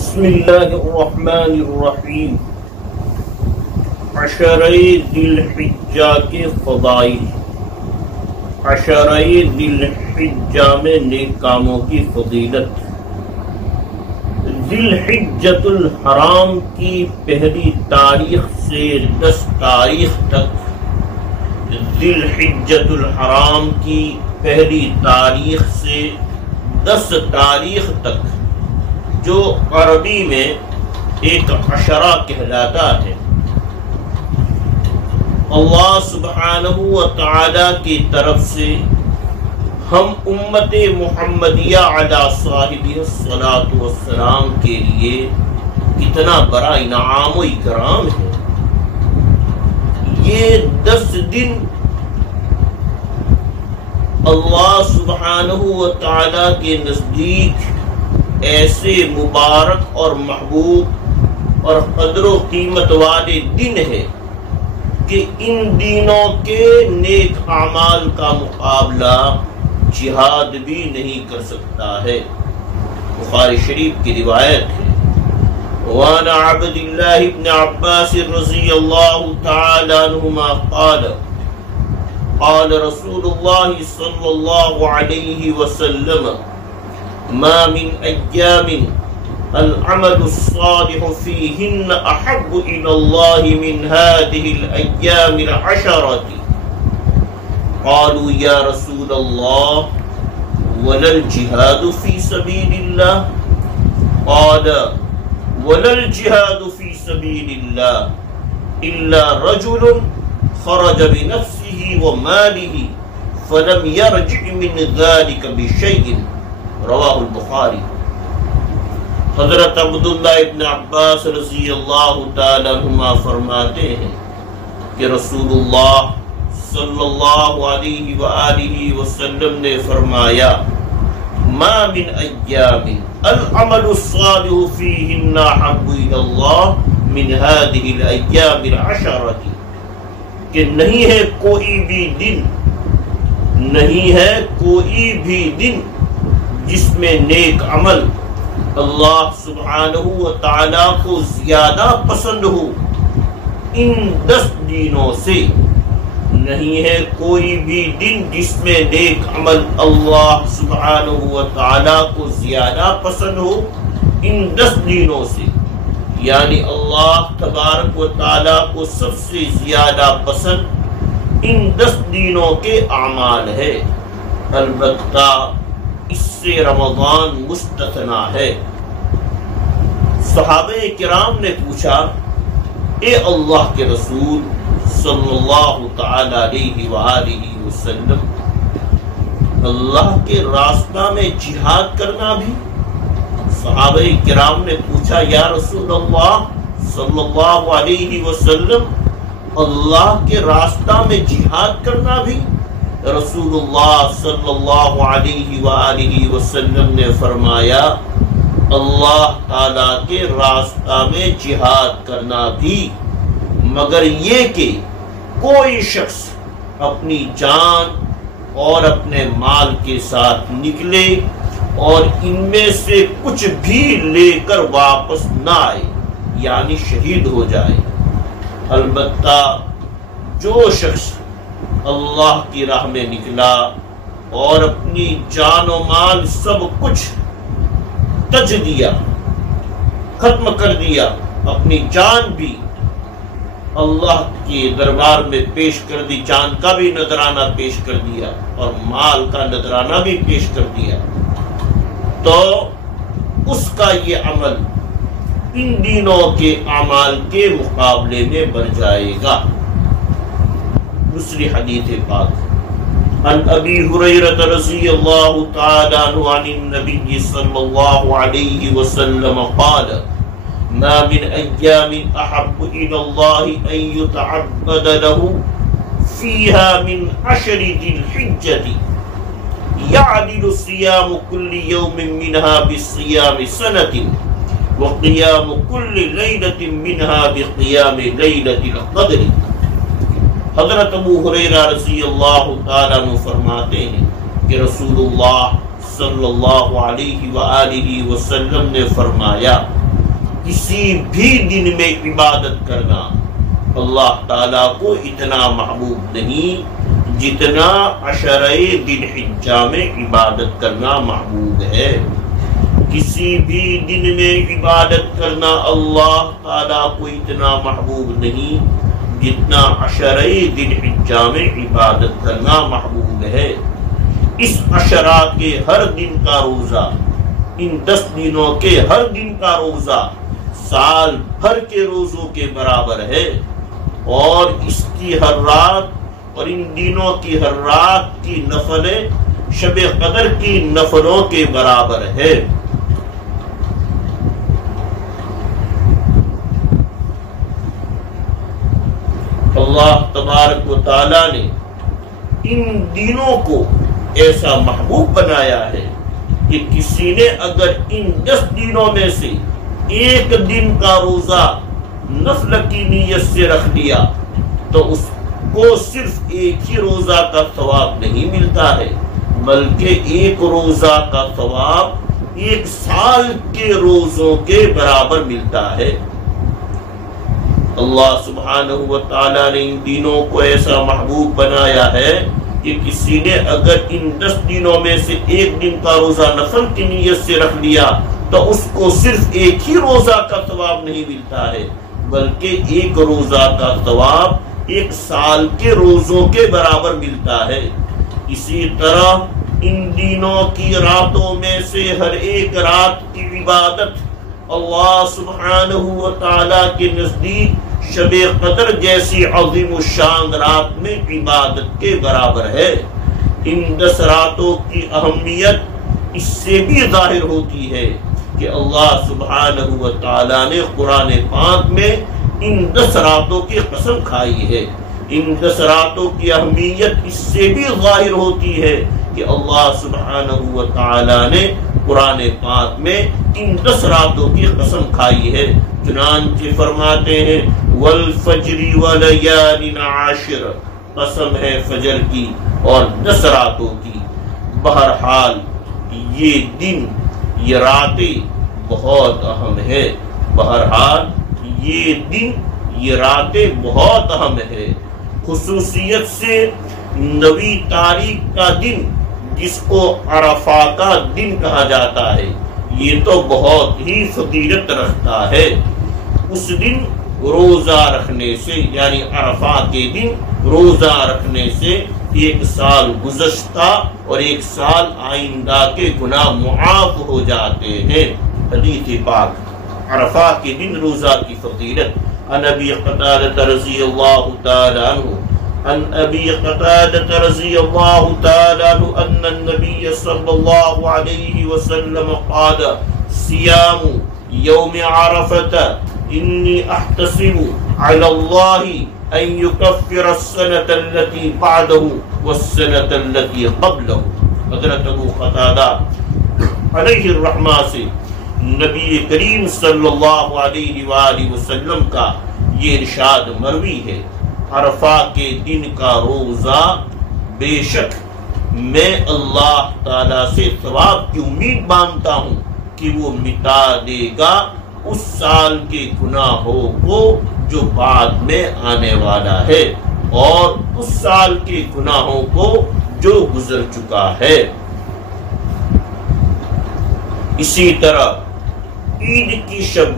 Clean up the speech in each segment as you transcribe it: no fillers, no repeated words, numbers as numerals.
بسم اللہ الرحمن الرحیم۔ عشرہ ذی الحجہ کے فضائل۔ عشرہ ذی الحجہ میں نیک کاموں کی فضیلت۔ ذی الحجۃ الحرام کی پہلی تاریخ سے 10 تاریخ تک، ذی الحجۃ الحرام کی پہلی تاریخ سے 10 تاریخ تک، جو عربی میں ایک عشرہ کہلاتا ہے، اللہ سبحانہ و تعالی کی طرف سے ہم امت محمدیہ علی صاحبہ الصلاۃ والسلام کے لیے کتنا بڑا انعام و اکرام ہے۔ یہ 10 دن اللہ سبحانہ و تعالی کے نزدیک ایسے مبارک اور محبوب اور قدر و قیمت والے دن ہے کہ ان دنوں کے نیک اعمال کا مقابلہ جہاد بھی نہیں کر سکتا ہے۔ بخاری شریف کی روایت ہے، وعن عبد اللہ بن عباس رضی اللہ تعالی عنہما قال قال رسول اللہ صلی اللہ علیہ وسلم ما من ایام العمل الصالح فيهن احب الى الله من هذه الايام العشرة قالوا يا رسول الله ولا الجهاد في سبيل الله قال ولا الجهاد في سبيل الله الا رجل خرج بنفسه وماله فلم يرجع من ذلك بشيء رواہ البخاری۔ حضرت عبداللہ ابن عباس رضی اللہ تعالی عنہما فرماتے ہیں کہ رسول اللہ صلی اللہ علیہ وآلہ وسلم نے فرمایا، ما من ایام العمل الصالح فیہن احب الی اللہ من هذه الایام العشرة، کہ نہیں ہے کوئی بھی دن جس میں نیک عمل اللہ سبحانہ و تعالی کو زیادہ پسند ہو ان 10 دنوں سے۔ نہیں ہے کوئی بھی دن جس میں نیک عمل اللہ سبحانہ و تعالی کو زیادہ پسند ہو ان 10 دنوں سے، یعنی اللہ تبارک و تعالی کو سب سے زیادہ پسند ان 10 دنوں کے اعمال ہے۔ البتہ اس سے رمضان مستثنا ہے۔ صحابہ کرام نے پوچھا، اے اللہ کے رسول صلی اللہ تعالی علیہ وآلہ وسلم، اللہ کے راستہ میں جہاد کرنا بھی؟ صحابہ کرام نے پوچھا، یا رسول اللہ صلی اللہ علیہ وسلم، اللہ کے راستہ میں جہاد کرنا بھی؟ رسول اللہ صلی اللہ علیہ وآلہ وسلم نے فرمایا، اللہ تعالیٰ کے راستہ میں جہاد کرنا بھی، مگر یہ کہ کوئی شخص اپنی جان اور اپنے مال کے ساتھ نکلے اور ان میں سے کچھ بھی لے کر واپس نہ آئے، یعنی شہید ہو جائے۔ البتہ جو شخص اللہ کی راہ میں نکلا اور اپنی جان و مال سب کچھ تج دیا، ختم کر دیا، اپنی جان بھی اللہ کے دربار میں پیش کر دی، جان کا بھی نذرانہ پیش کر دیا اور مال کا نذرانہ بھی پیش کر دیا، تو اس کا یہ عمل ان دنوں کے اعمال کے مقابلے میں بڑھ جائے گا۔ دوسری حدیث پاک، عن ابی ہریرہ رضی اللہ تعالی عنہ عن النبی صلی اللہ علیہ وسلم قال، ما من ایام احب الى اللہ ان یتعبد له فیها من 10 ذی الحجة یعدل صیام کل یوم منها بصیام سنة وقیام کل لیلة منها بقیام لیلة القدر۔ حضرت ابو ہریرہ رضی اللہ تعالیٰ عنہ فرماتے ہیں کہ رسول اللہ صلی اللہ علیہ وآلہ وسلم نے فرمایا، کسی بھی دن میں عبادت کرنا اللہ تعالیٰ کو اتنا محبوب نہیں جتنا عشرہ ذی الحجہ میں عبادت کرنا محبوب ہے۔ کسی بھی دن میں عبادت کرنا اللہ تعالیٰ کو اتنا محبوب نہیں جتنا عشرہ ذی الحجہ میں عبادت کرنا محبوب ہے۔ اس عشرہ کے ہر دن کا روزہ، ان 10 دنوں کے ہر دن کا روزہ سال بھر کے روزوں کے برابر ہے، اور اس کی ہر رات اور ان دنوں کی ہر رات کی نفلیں شب قدر کی نفلوں کے برابر ہے۔ اللہ تبارک و تعالیٰ نے ان دنوں کو ایسا محبوب بنایا ہے کہ کسی نے اگر ان 10 دنوں میں سے ایک دن کا روزہ نفل کی نیت سے رکھ لیا تو اس کو صرف ایک ہی روزہ کا ثواب نہیں ملتا ہے، بلکہ ایک روزہ کا ثواب 1 سال کے روزوں کے برابر ملتا ہے۔ اللہ سبحانہ و تعالیٰ نے ان دنوں کو ایسا محبوب بنایا ہے کہ کسی نے اگر ان 10 دنوں میں سے ایک دن کا روزہ نفل کی نیت سے رکھ لیا تو اس کو صرف ایک ہی روزہ کا ثواب نہیں ملتا ہے، بلکہ ایک روزہ کا ثواب 1 سال کے روزوں کے برابر ملتا ہے۔ اسی طرح ان دنوں کی راتوں میں سے ہر ایک رات کی عبادت اللہ سبحانہ و تعالیٰ کے نزدیک شب قدر جیسی عظیم الشان رات میں عبادت کے برابر ہے۔ ان 10 راتوں کی اہمیت اس سے بھی ظاہر ہوتی ہے کہ اللہ سبحانہ و تعالیٰ نے قرآن پاک میں ان 10 راتوں کی قسم کھائی ہے۔ ان 10 راتوں کی اہمیت اس سے بھی ظاہر ہوتی ہے کہ اللہ سبحانہ و تعالیٰ نے قرآن پاک میں ان 10 راتوں کی قسم کھائی ہے۔ چنانچہ فرماتے ہیں والفجر ولیال عشر، قسم ہے فجر کی اور 10 راتوں کی۔ بہرحال یہ دن، یہ راتیں بہت اہم ہے۔ بہرحال یہ دن، یہ راتیں بہت اہم ہے۔ خصوصیت سے 9 تاریخ کا دن جس کو عرفہ کا دن کہا جاتا ہے، یہ تو بہت ہی فضیلت رکھتا ہے۔ اس دن روزہ رکھنے سے، یعنی عرفہ کے دن روزہ رکھنے سے 1 سال گزشتہ اور 1 سال آئندہ کے گناہ معاف ہو جاتے ہیں۔ حدیث پاک عرفہ کے دن روزہ کی فضیلت۔ عن ابی قتادہ رضی اللہ تعالی عنہ عن ابی قتادہ رضی اللہ تعالی عنہ ان النبی صلی اللہ علیہ وسلم قال صیام یوم عرفۃ انی احتسب علی اللہ ان یکفر السنة التي بعده والسنة التي قبله۔ حضرت ابو قتادہ علیہ الرحمہ سے نبی کریم صلی اللہ علیہ وآلہ وسلم کا یہ ارشاد مروی ہے، عرفہ کے دن کا روزہ بے شک میں اللہ تعالیٰ سے ثواب کی امید مانتا ہوں کہ وہ مٹا دے گا اس سال کے گناہوں کو جو بعد میں آنے والا ہے، اور اس سال کے گناہوں کو جو گزر چکا ہے۔ اسی طرح عید کی شب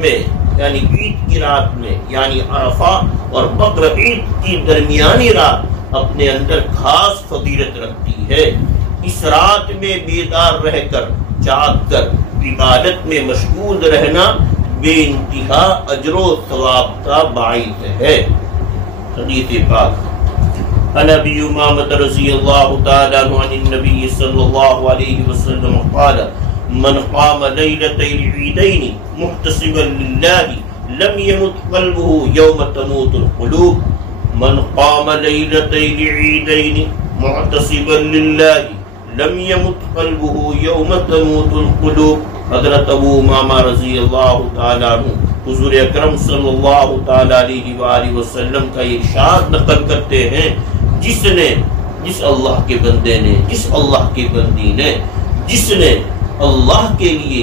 میں، یعنی عید کی رات میں، یعنی عرفہ اور بقر عید کی درمیانی رات اپنے اندر خاص فضیلت رکھتی ہے۔ اس رات میں بیدار رہ کر، جاگ کر عبادت میں مشغول رہنا بے انتہا اجر و ثواب کا باعث ہے۔ حدیث پاک عن ابی امامہ رضی اللہ تعالی عنہ عن النبی صلی اللہ علیہ وسلم قال من قام لیلۃ العیدین محتسبا للہ لم يمت قلبه یوم تموت القلوب۔ من قام لیلۃ العیدین محتسبا للہ لم يمت قلبه یوم تموت القلوب۔ حضرت ابو امامہ رضی اللہ تعالی عنہ حضور اکرم صلی اللہ تعالی علیہ وآلہ وسلم کا ارشاد نقل کرتے ہیں، جس اللہ کے بندے نے، جس اللہ کی بندی نے، جس نے اللہ کے لیے